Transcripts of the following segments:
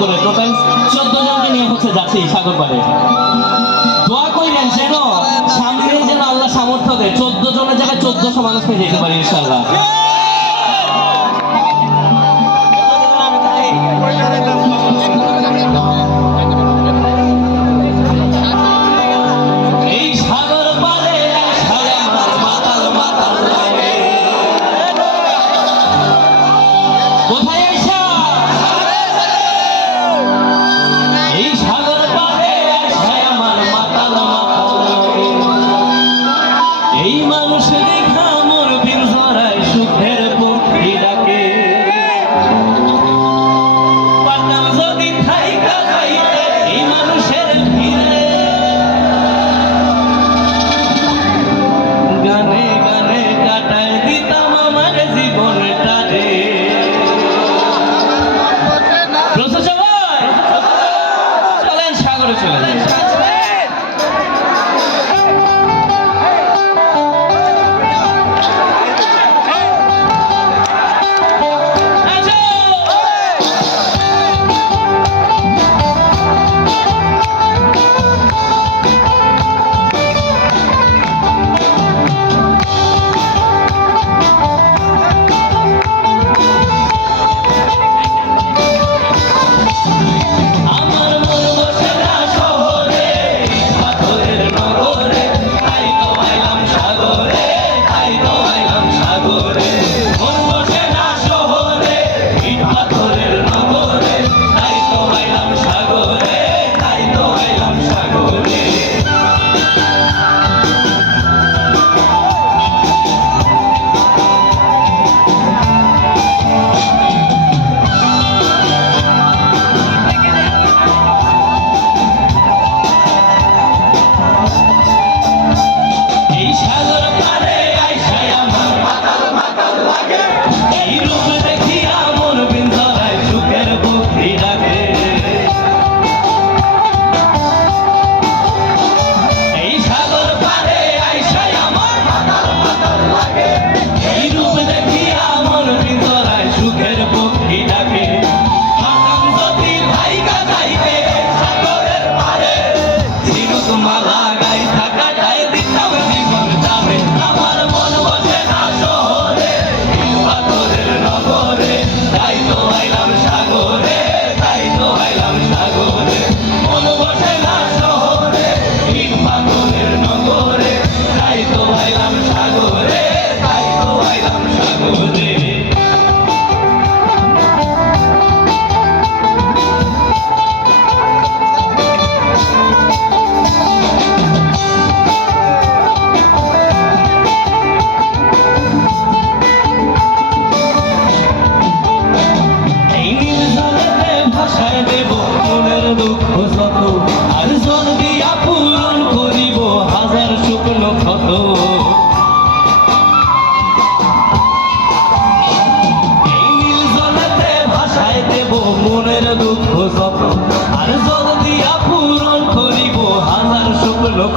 করে টোটাল 14 জনকে নিয়ে হচ্ছে যাচ্ছি সাগর পাড়ে। দোয়া কইলেন যেন সামনে যেন আল্লাহ সামর্থ্য দেয় 14 জনের জায়গায় 1400 মানুষ নিয়ে যেতে পারি ইনশাআল্লাহ।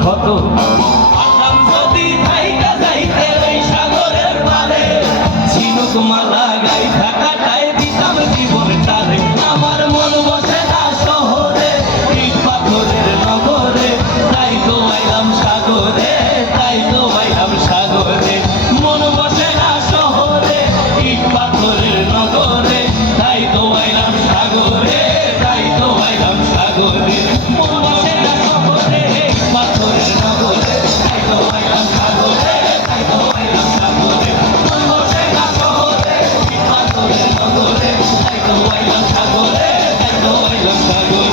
ক্ষত আসাম যদি থাইকা যাইতে ওই সাগরের পারে ঝিনুক মালা গাই থাকাটাই দিতাম জীবনটারে আমার মন বসে না শহরে ইট পাথরের নগরে তাই তো আইলাম সাগরে তাই তো আইলাম সাগরে মন বসে না শহরে ইট পাথরের নগরে তাই তো আইলাম সাগরে তাই তো আইলাম সাগরে মন বসে না শহরে পাথরের নগরে তাই তো আইলাম সাগরে তাই তো আইলাম সাগরে মন বসে না শহরে পাথরের নগরে তাই তো আইলাম সাগরে তাই তো আইলাম সাগরে